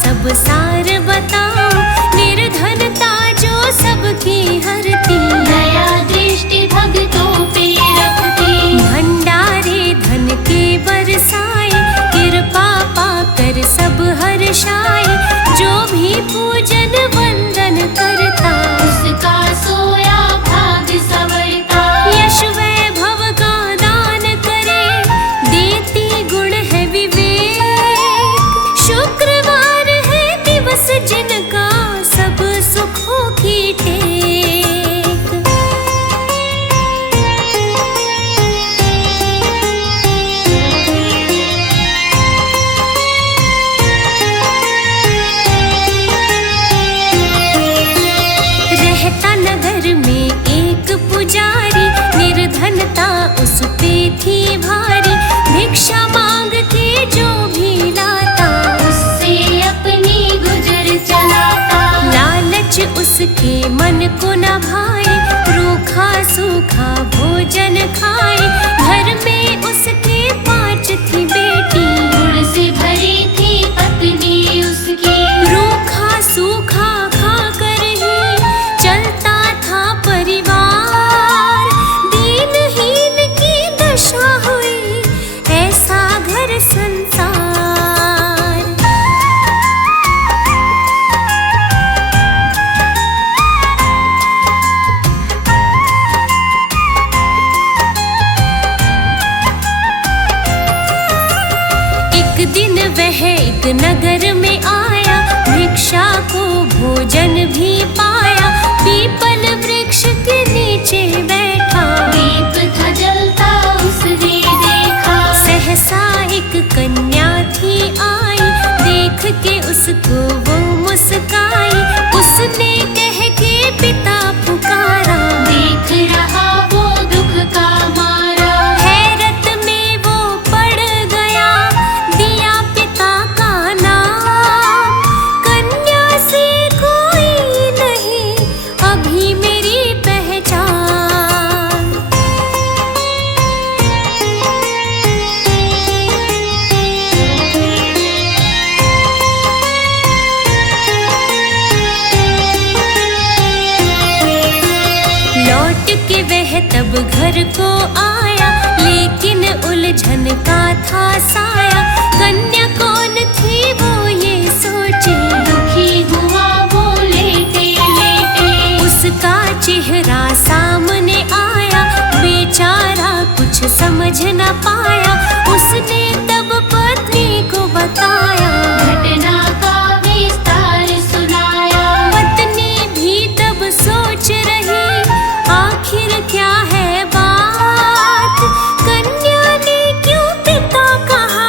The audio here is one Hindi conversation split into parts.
सब सार बताओ, निर्धनता जो सबकी हरती, दया दृष्टि भक्तों पे रखती, भंडारे धन के बरसाए, कृपा पाकर सब हर्षाए, जो भी पूजन वंदन करता, उसका सोया भाग संवरता। यश वैभव का दान करे, देती गुण है विवेक, शुक्रवार है दिवस जिनका, सब सुखों की टेक। रहता नगर में एक पुजारी, निर्धनता उस पे थी भारी, भिक्षा मांग के जो भी लाता, उससे अपनी गुजर चलाता। लालच उसके मन को न भाए, रूखा सूखा भोजन खाए, घर में उसके 5 थी बेटी, गुण से भरी थी पत्नी उसकी, रूखा सूखा खा कर ही चलता था परिवार, दीनहीन की दशा हुई ऐसा घर संसार। एक दिन वह एक नगर में आया, भिक्षा को भोजन भी पाया, पीपल वृक्ष के नीचे बैठा, दीप था जलता उसने देखा, सहसा एक कन्या थी आई, देख के उसको वो मुस्काई, उसने कह के पिता पुकारा, देख रहा वो दुख का मारा, हैरत में वो पड़ गया, दिया पिता का नाम, कन्या से कोई नहीं अभी मेरी पहचान। लौट के वह तब घर को आया, लेकिन उलझन का था साया, कन्या कौन थी वो ये सोचे, दुखी हुआ वो लेटे लेटे, उसका चेहरा सामने आया, बेचारा कुछ समझ न पाया, उसने तब पत्नी को बताया, घटना का विस्तार सुनाया, पत्नी भी तब सोच रही आखिर क्या है बात, कन्या ने क्यों पिता कहा,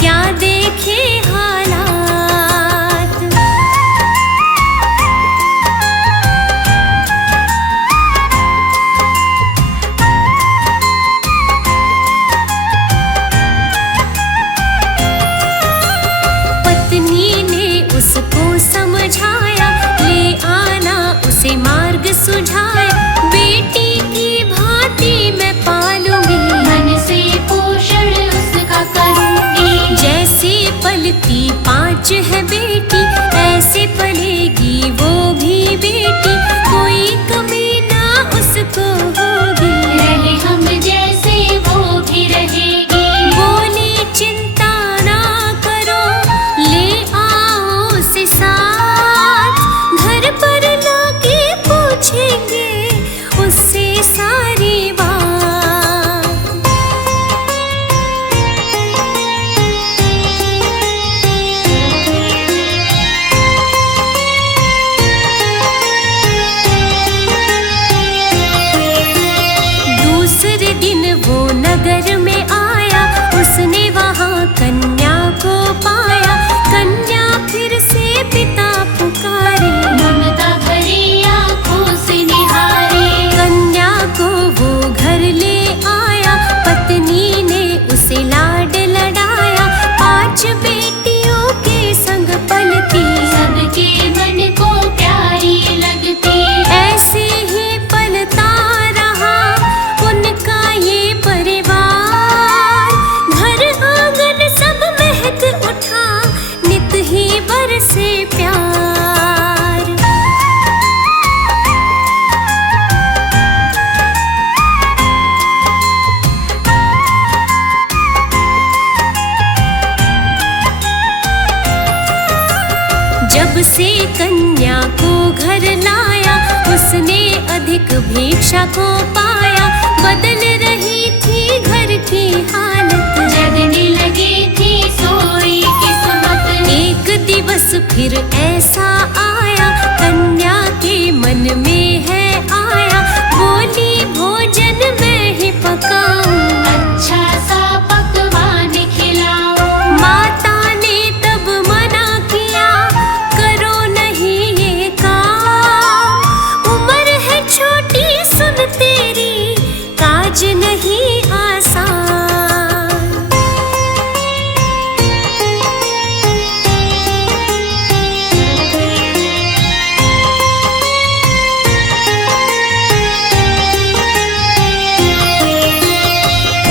क्या देखे हालात। पत्नी ने उसको समझाया, ले आना उसे मार्ग सुझाया, बेटी की भांति मैं पालूंगी, मन से पोषण उसका करूंगी, जैसे पलती 5 है बेटी, ऐसे पलेगी वो भी बेटी, कोई कमी ना उसको होगी, रहे हम जैसे वो भी रहेगी, बोली चिंता ना करो, ले आओ उसे साथ, घर पर लाके पूछेंगे उससे सारी बात। जब से कन्या को घर लाया, उसने अधिक भिक्षा को पाया। बदल रही थी घर की हालत, जगने लगी थी सोई किस्मत। एक दिवस फिर ऐसा आया, कन्या के मन में है आया। बोली भोजन मैं ही पकाऊं, अच्छा सा पकवान खिलाओ। माता ने तब मना किया, करो नहीं ये काम। उम्र है छोटी सुन तेरी, काज नहीं आसान।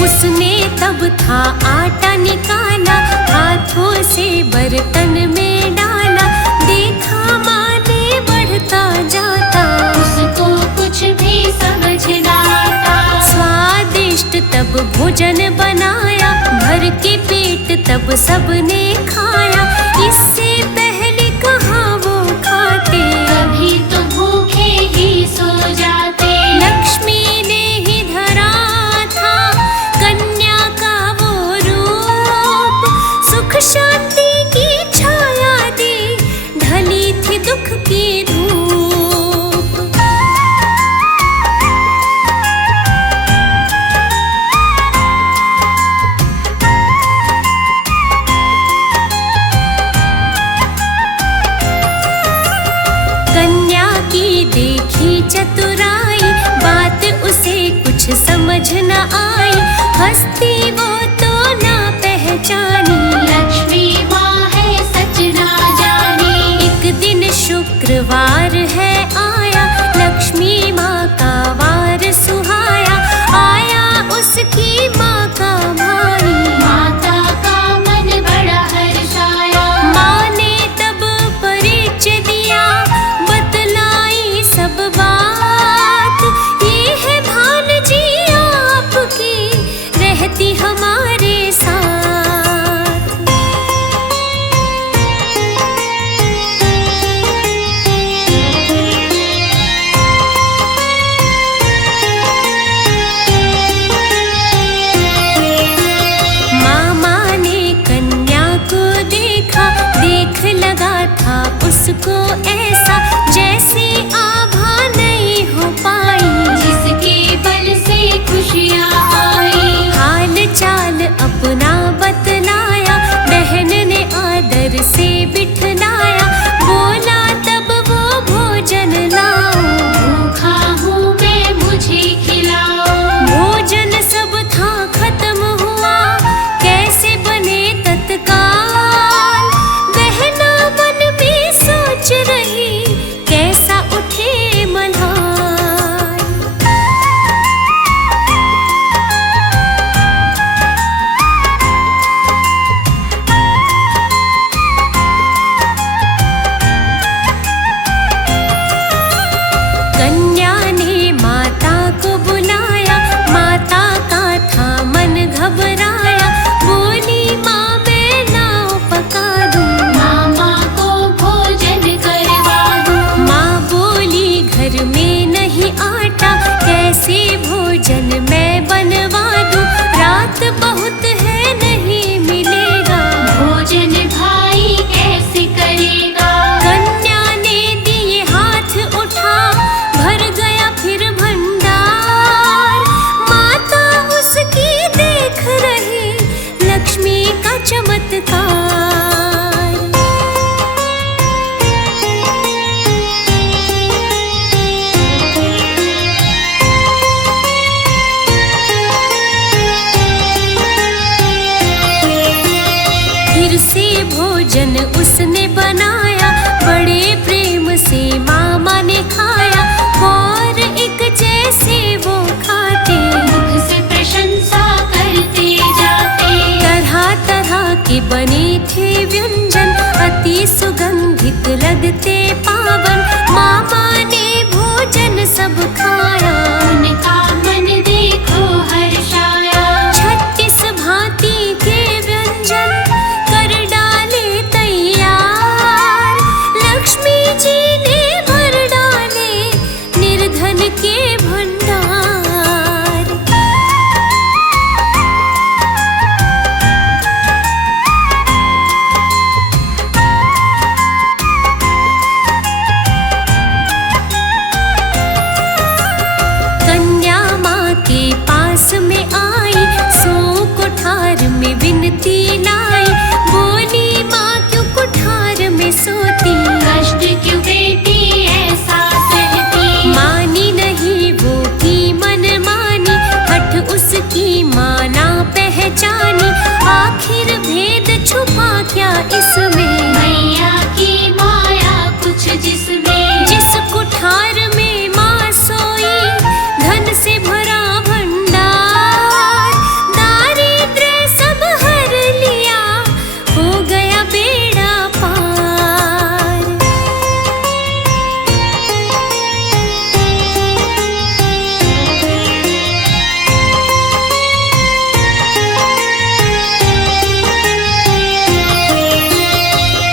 उसने तब था आटा निकाला, हाथों से बर्तन में डाला। देखा माँ ने बढ़ता जाता, उसको कुछ भी समझ ना आता। स्वादिष्ट तब भोजन बनाया, भर के पेट तब सबने खाया। इससे पहले कहाँ वो खाते, कभी तो भूखे ही सो जाते। लक्ष्मी ने ही धरा था कन्या का वो रूप। सुख शांति की छाया दी, ढली थी दुख की धूप। कन्या की देखी चतुराई, बात उसे कुछ समझ न आई। हस्ती वो तो ना पहचानी, लक्ष्मी माँ है सच ना जानी। एक दिन शुक्रवार है आया, लक्ष्मी माँ का वार सुहाया। आया उसकी माँ का भाई, माता का मन बड़ा हर्षाया। माँ ने तब परिचय दिया, बतलाई सब बात। ये है भानजी आपकी, रहती हमारे साथ। मामा ने कन्या को देखा, देख लगा था उसको ऐसा, जैसे आभा नहीं हो पाई। जिसके बल से खुशियाँ आई। हाल चाल अपना बतलाया, बहन ने आदर से बिठलाया। बोला तब वो भोजन लाओ, भूखा हूँ मैं मुझे खिलाओ। भोजन सब था खत्म हुआ, कैसे बने तत्काल। बहना मन में सोच रही रोती, कष्ट क्यों बेटी ऐसा सहती। मानी नहीं वो की मन मानी, हठ उसकी माना पहचानी। आखिर भेद छुपा क्या इसमें, मैया की माया कुछ जिसमें। जिस कुठार में माँ सोई, धन से भरा भंडार। दारिद्र्य सब हर लिया, हो गया बेड़ा पार।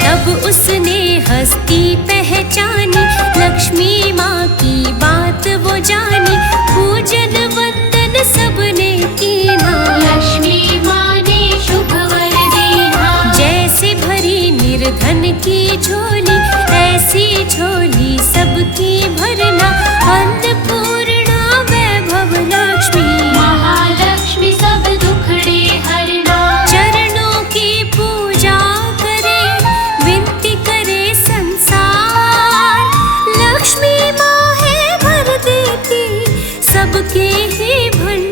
तब उसने हस्ती पहचानी, लक्ष्मी माँ की बात वो जानी। पूजन वंदन सबने कीना, लक्ष्मी माँ ने शुभ वर दीना। जैसे भरी निर्धन की झोली, ऐसी झोली सबकी भरना। अन्नपूर्णा वैभव लक्ष्मी, महालक्ष्मी सब दुखड़े हरना। चरणों की पूजा करे, विनती करे संसार। लक्ष्मी माँ है भर देती सबके ही भंडार।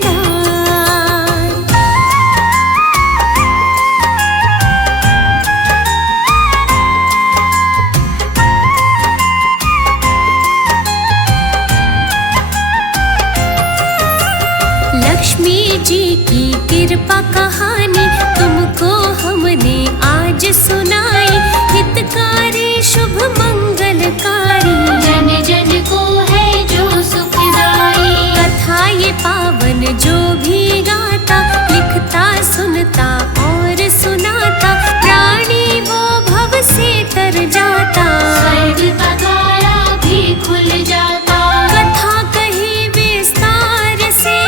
लक्ष्मी जी की कृपा कहानी तुमको हमने आज सुनाई। हितकारी शुभ मंगलकारी, जन जन को है जो सुखदाई। कथा ये पावन जो भी गाता, लिखता सुनता और सुनाता। प्राणी वो भव से तर जाता, स्वर्ग का द्वारा भी खुल जाता। कथा कही विस्तार से,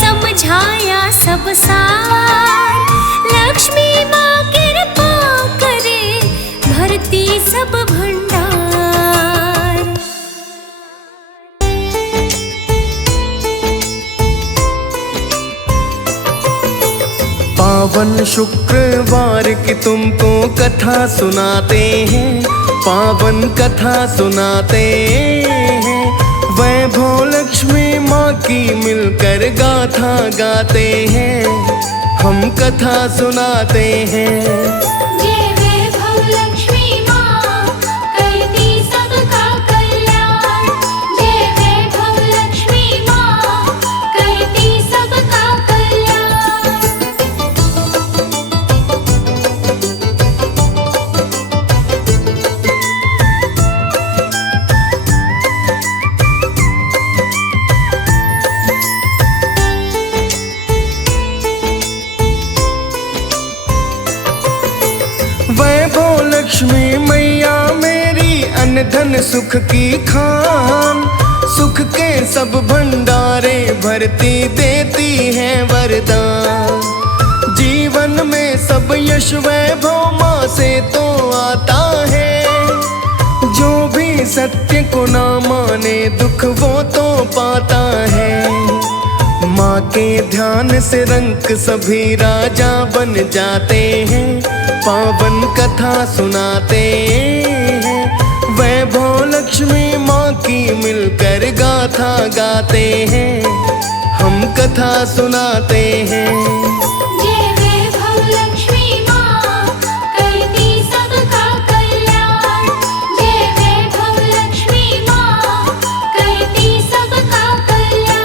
समझाया सब सार। लक्ष्मी माँ कृपा करे, भरती सब भंडार। पावन शुक्रवार की तुमको कथा सुनाते हैं, पावन कथा सुनाते हैं। वैभव लक्ष्मी माँ की मिलकर गाथा गाते हैं, हम कथा सुनाते हैं। जय वैभव लक्ष्मी माँ, करती सबका कल्याण। जय वैभव लक्ष्मी माँ, करती सबका कल्याण। वैभव लक्ष्मी मैया मेरी, अन्न धन सुख की खान। सुख के सब भंडारे भरती देती है वरदान। जीवन में सब यश वैभव माँ से तो आता है। जो भी सत्य को ना माने, दुख वो तो पाता है। माँ के ध्यान से रंक सभी राजा बन जाते हैं। पावन कथा सुनाते हैं, वैभव लक्ष्मी माँ की मिलकर गाथा गाते हैं, हम कथा सुनाते हैं। जय वैभव लक्ष्मी माँ, करती सबका कल्याण। जय वैभव लक्ष्मी माँ, करती सबका कल्याण।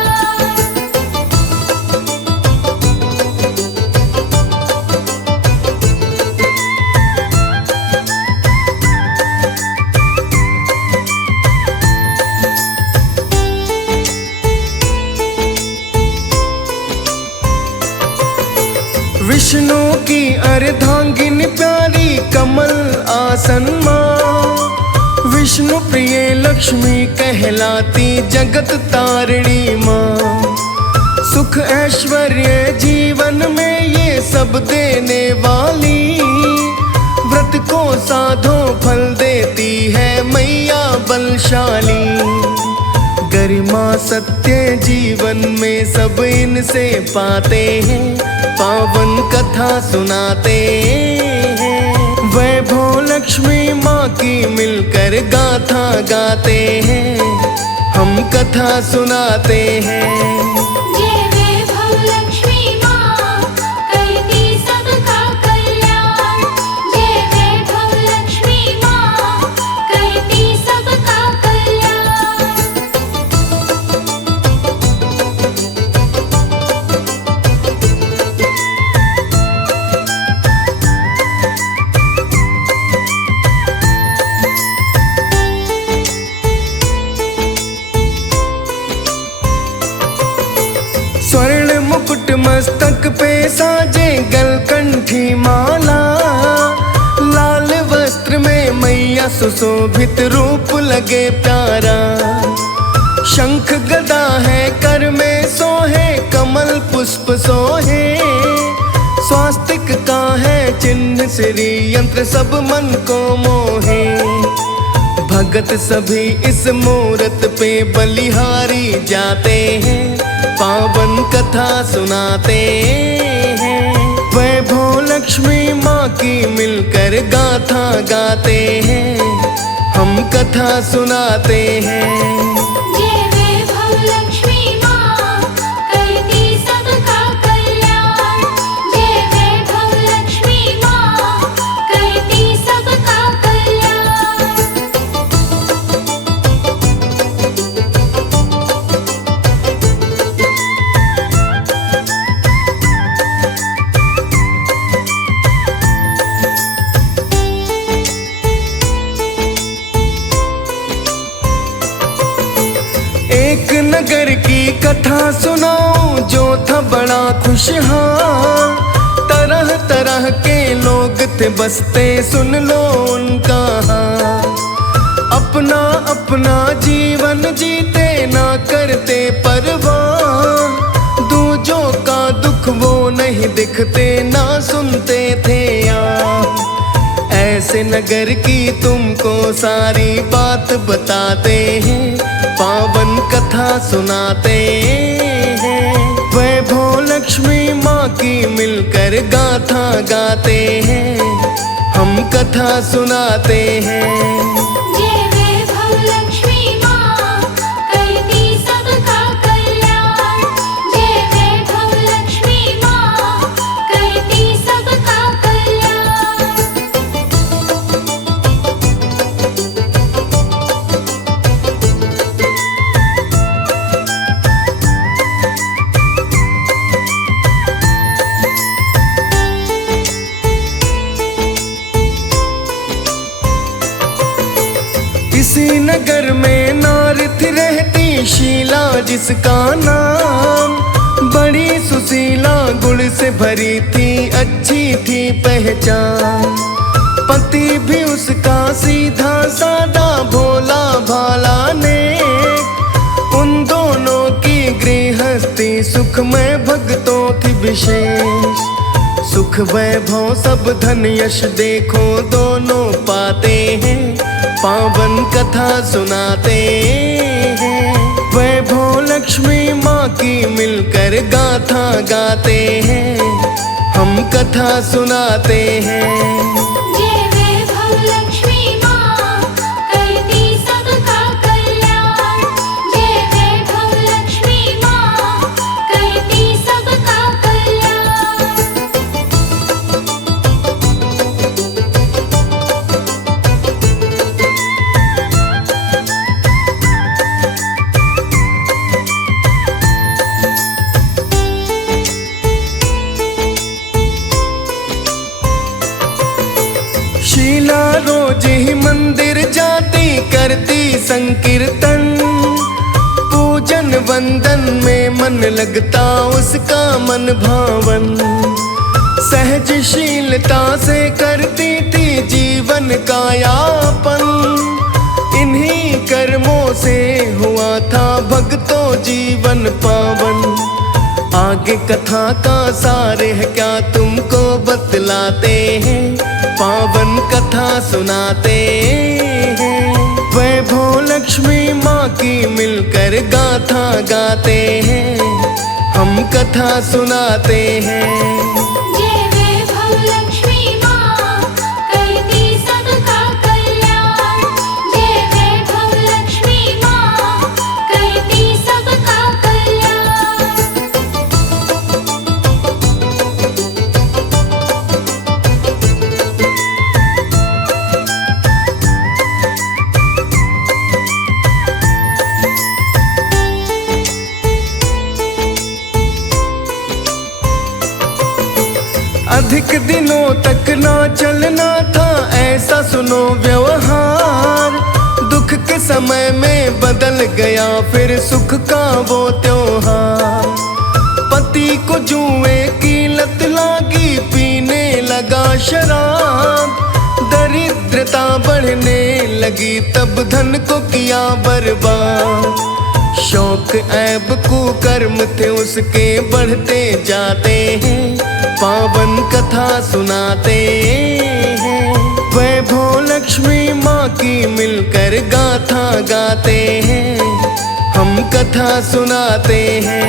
विष्णु की अर्धांगिनी प्यारी कमल आसन माँ। विष्णु प्रिय लक्ष्मी कहलाती जगत तारिणी माँ। सुख ऐश्वर्य जीवन में ये सब देने वाली। व्रत को साधो फल देती है मैया बलशाली। गरिमा सत्य जीवन में सब इनसे पाते हैं, पावन कथा सुनाते हैं। वैभव लक्ष्मी माँ की मिलकर गाथा गाते हैं, हम कथा सुनाते हैं। जय वैभव लक्ष्मी माँ करती सबका कल्याण। जय वैभव लक्ष्मी माँ करती सबका कल्याण। स्वर्ण मुकुट मस्तक पे साजे गलकंठी माला, लाल वस्त्र में मैया सुशोभित रूप लगे प्यारा। शंख गदा है कर में सोहे, कमल पुष्प सोहे, स्वास्तिक का है चिन्ह श्री यंत्र सब मन को मोहे। भगत सभी इस मूरत पे बलिहारी जाते हैं, पावन कथा सुनाते हैं। वैभव लक्ष्मी माँ की मिलकर गाथा गाते हैं, हम कथा सुनाते हैं। जय वैभव लक्ष्मी माँ करती सबका कल्याण। जय वैभव लक्ष्मी माँ करती सबका कल्याण। एक नगर की कथा सुनाओ जो था बड़ा खुशहाल, तरह तरह के लोग थे बसते, सुन लो उनका हाल। अपना अपना जीवन जीते ना करते परवाह, दूजों का दुख वो नहीं दिखते ना सुनते थे यार। ऐसे नगर की तुमको सारी बात बताते हैं, पावन कथा सुनाते हैं। वैभव लक्ष्मी माँ की मिलकर गाथा गाते हैं, हम कथा सुनाते हैं। जय वैभव लक्ष्मी माँ करती सबका कल्याण। जय वैभव लक्ष्मी माँ करती सबका कल्याण। इसी नगर में नारी थी रहती शीला जिसका नाम, बड़ी सुशीला गुण से भरी थी, अच्छी थी पहचान। पति भी उसका सीधा सादा भोला भाला नेक, उन दोनों की गृहस्थी सुखमय भक्तों थी विशेष। सुख वैभव सब धन यश देखो दोनों पाते हैं, पावन कथा सुनाते हैं। वैभव लक्ष्मी माँ की मिलकर गाथा गाते हैं, हम कथा सुनाते हैं। जय वैभव लक्ष्मी माँ करती सबका कल्याण। जय वैभव लक्ष्मी माँ करती सबका कल्याण। शीला रोज ही मंदिर जाती करती संकीर्तन, पूजन वंदन में मन लगता उसका मन भावन। सहजशीलता से करती थी जीवन का यापन, इन्हीं कर्मों से हुआ था भक्तों जीवन पावन। आगे कथा का सार है क्या तुमको बतलाते हैं, पावन कथा सुनाते हैं। वैभव लक्ष्मी माँ की मिलकर गाथा गाते हैं, हम कथा सुनाते हैं। जय वैभव लक्ष्मी माँ करती अधिक दिनों तक ना चलना था ऐसा सुनो व्यवहार। दुख के समय में बदल गया फिर सुख का वो त्योहार। पति को जुए की लत लागी पीने लगा शराब। दरिद्रता बढ़ने लगी तब धन को किया बर्बाद। शौक ऐब कुकर्म थे उसके बढ़ते जाते हैं। पावन कथा सुनाते हैं। वैभव लक्ष्मी माँ की मिलकर गाथा गाते हैं। हम कथा सुनाते हैं।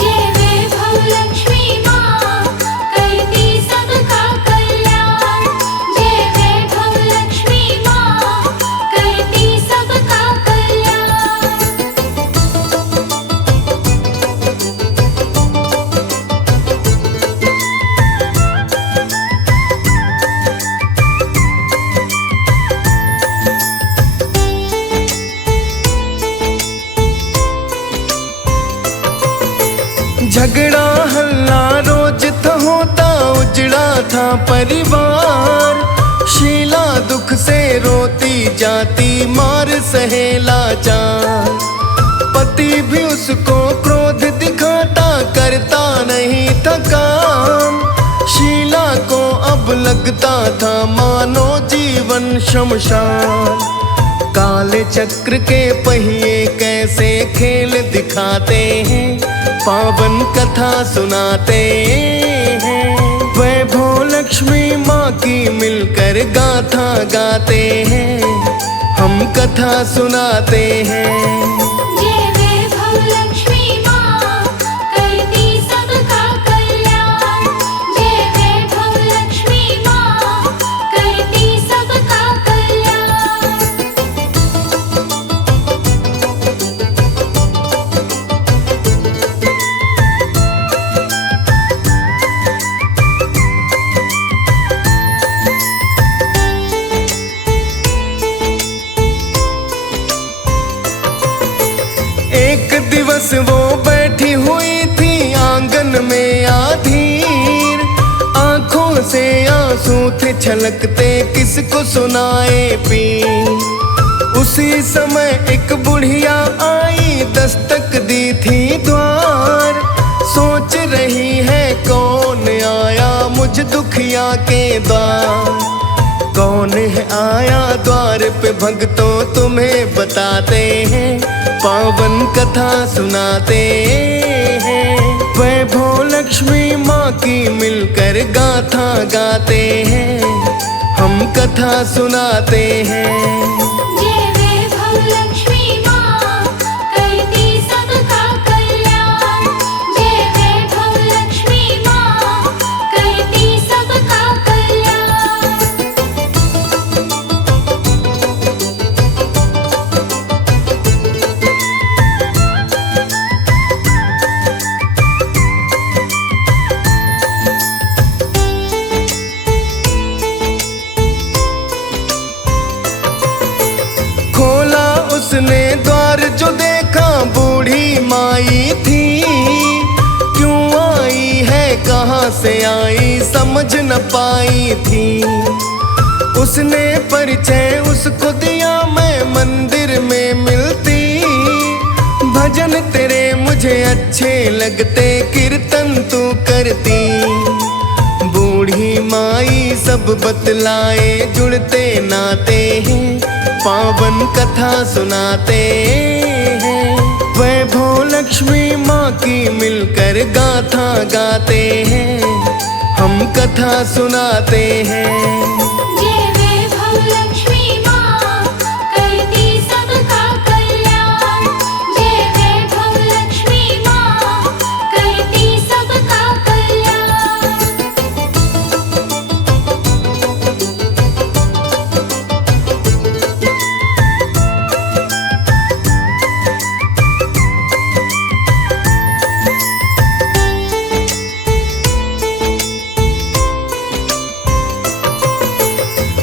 जय वैभव लक्ष्मी माँ करती सबका कल्याण। जय वैभव लक्ष्मी माँ करती सबका कल्याण। झगड़ा हल्ला रोज था होता उजड़ा था परिवार। शीला दुख से रोती जाती मार सहेला जान। पति भी उसको क्रोध दिखाता करता नहीं था काम। शीला को अब लगता था मानो जीवन शमशान। काले चक्र के पहिए कैसे खेल दिखाते हैं। पावन कथा सुनाते हैं। वैभव लक्ष्मी माँ की मिलकर गाथा गाते हैं। हम कथा सुनाते हैं। जय वैभव लक्ष्मी माँ करती सबका कल्याण। जय वैभव लक्ष्मी माँ करती सबका कल्याण। एक दिवस वो बैठी हुई थी आंगन में आधीर। आंखों से आंसू थे छलकते किसको सुनाए पीर। उसी समय एक बुढ़िया आई दस्तक दी थी द्वार। सोच रही है कौन आया मुझ दुखिया के द्वार। कौन है आया द्वार पे भक्तों तुम्हें बताते हैं। पावन कथा सुनाते हैं। वैभव लक्ष्मी माँ की मिलकर गाथा गाते हैं। हम कथा सुनाते हैं। जय वैभव लक्ष्मी माँ करती सबका कल्याण। जय वैभव लक्ष्मी माँ करती सबका कल्याण। खोला उसने द्वार जो देखा बूढ़ी माई थी। क्यों आई है कहाँ से आई समझ न पाई थी। उसने परिचय उसको दिया मैं मंदिर में मिलती। भजन तेरे मुझे अच्छे लगते कीर्तन तू करती। बूढ़ी माई सब बतलाए जुड़ते नाते हैं। पावन कथा सुनाते हैं। वैभव लक्ष्मी माँ की मिलकर गाथा गाते हैं। हम कथा सुनाते हैं। जय वैभव लक्ष्मी माँ करती सबका कल्याण। जय वैभव लक्ष्मी माँ करती सबका कल्याण।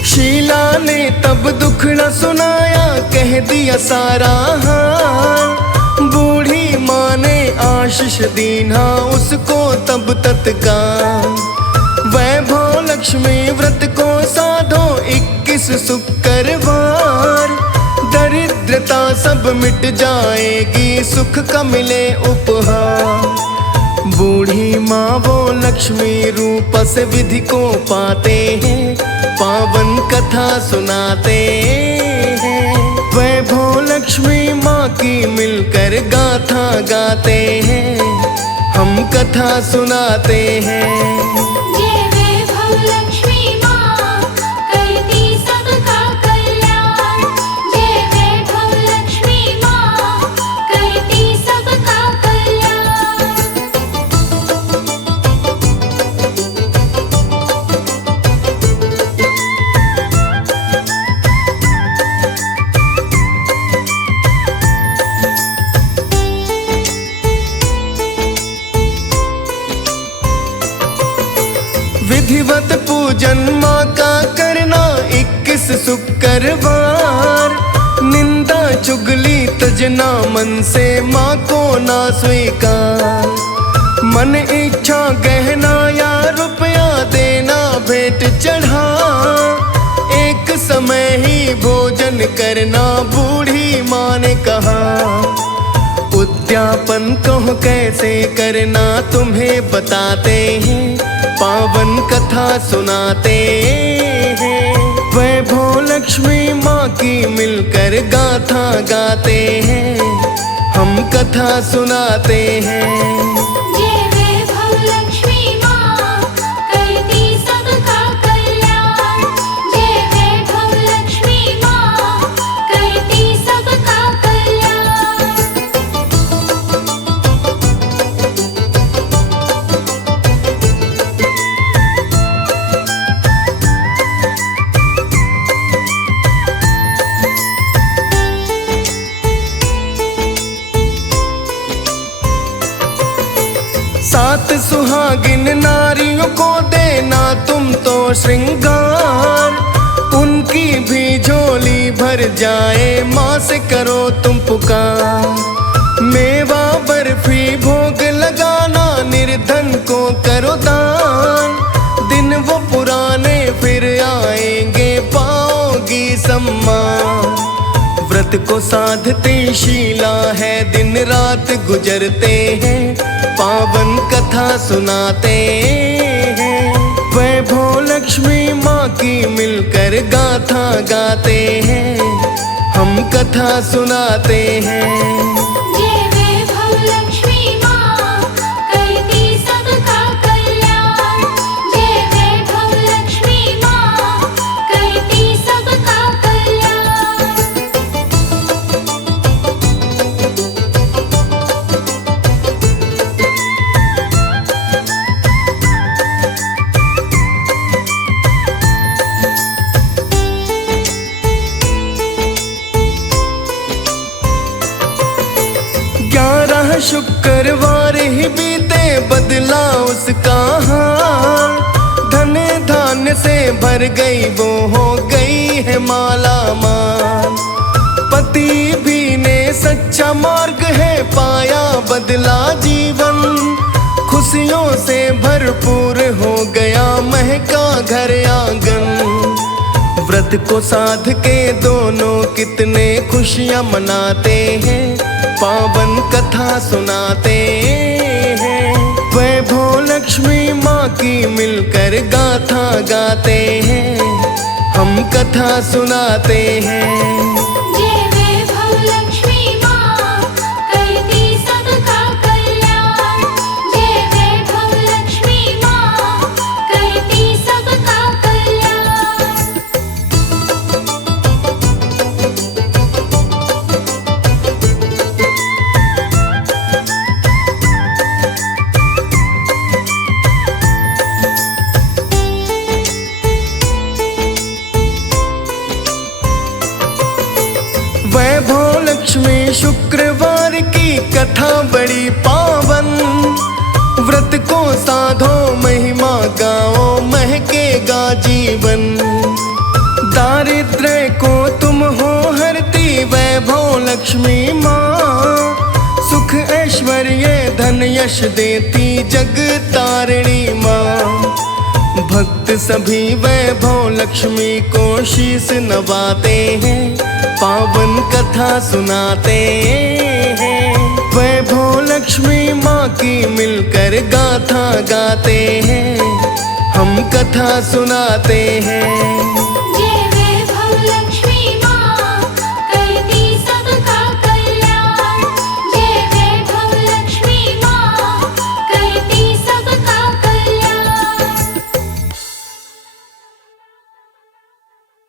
शीला ने तब दुखड़ा सुनाया कह दिया सारा हाल। बूढ़ी माँ ने आशीष दीना उसको तब तत्काल। लक्ष्मी व्रत को साधो 21 शुक्रवार, दरिद्रता सब मिट जाएगी, सुख का मिले उपहार। बूढ़ी माँ वो लक्ष्मी रूप से विधि को पाते हैं, पावन कथा सुनाते हैं। वैभव लक्ष्मी माँ की मिलकर गाथा गाते हैं, हम कथा सुनाते हैं। जय वैभव लक्ष्मी माँ करती सबका कल्याण, जय वैभव लक्ष्मी माँ करती सबका कल्याण। विधिवत पूजन माँ का करना 21 शुक्रवार, निंदा चुगली तजना मन से माँ को ना स्वीकार। मन इच्छा गहना या रुपया देना भेंट चढ़ा, एक समय ही भोजन करना बूढ़ी माँ ने कहा। उद्यापन कहो कैसे करना तुम्हें बताते हैं, पावन कथा सुनाते हैं। वैभव लक्ष्मी माँ की मिलकर गाथा गाते हैं, हम कथा सुनाते हैं। जय वैभव लक्ष्मी माँ करती सबका कल्याण, जय वैभव लक्ष्मी माँ करती सबका कल्याण। सात सुहागिन नारियों को देना तुम तो श्रृंगार, उनकी भी झोली भर जाए माँ से करो तुम पुकार। मेवा बर्फी भोग लगाना निर्धन को करो दान, दिन वो पुराने फिर आएंगे पाओगी सम्मान। व्रत को साधते शीला है दिन रात गुजरते हैं, पावन कथा सुनाते हैं। वैभव लक्ष्मी माँ की मिलकर गाथा गाते हैं, हम कथा सुनाते हैं। जय वैभव लक्ष्मी माँ करती सबका कल्याण, जय वैभव लक्ष्मी माँ करती सबका कल्याण। शुक्रवार ही बीते बदला उसका हाल, धन धान्य से भर गई वो हो गई है माला माल। पति भी ने सच्चा मार्ग है पाया बदला जीवन, खुशियों से भरपूर हो गया महका घर आंगन। व्रत को साध के दोनों कितने खुशियाँ मनाते हैं, पावन कथा सुनाते हैं। वैभव लक्ष्मी माँ की मिलकर गाथा गाते हैं, हम कथा सुनाते हैं। जय वैभव लक्ष्मी माँ करती सबका कल्याण, जय वैभव लक्ष्मी माँ करती सबका कल्याण। वैभव लक्ष्मी शुक्रवार की कथा बड़ी पावन, व्रत को साधो महिमा गाओ महकेगा जीवन। दारिद्र्य को तुम हो हरती वैभव लक्ष्मी माँ, सुख ऐश्वर्य धन यश देती जग तारिणी माँ। भक्त सभी वैभव लक्ष्मी को शीस नवाते हैं, पावन कथा सुनाते हैं। वैभव लक्ष्मी माँ की मिलकर गाथा गाते हैं, हम कथा सुनाते हैं।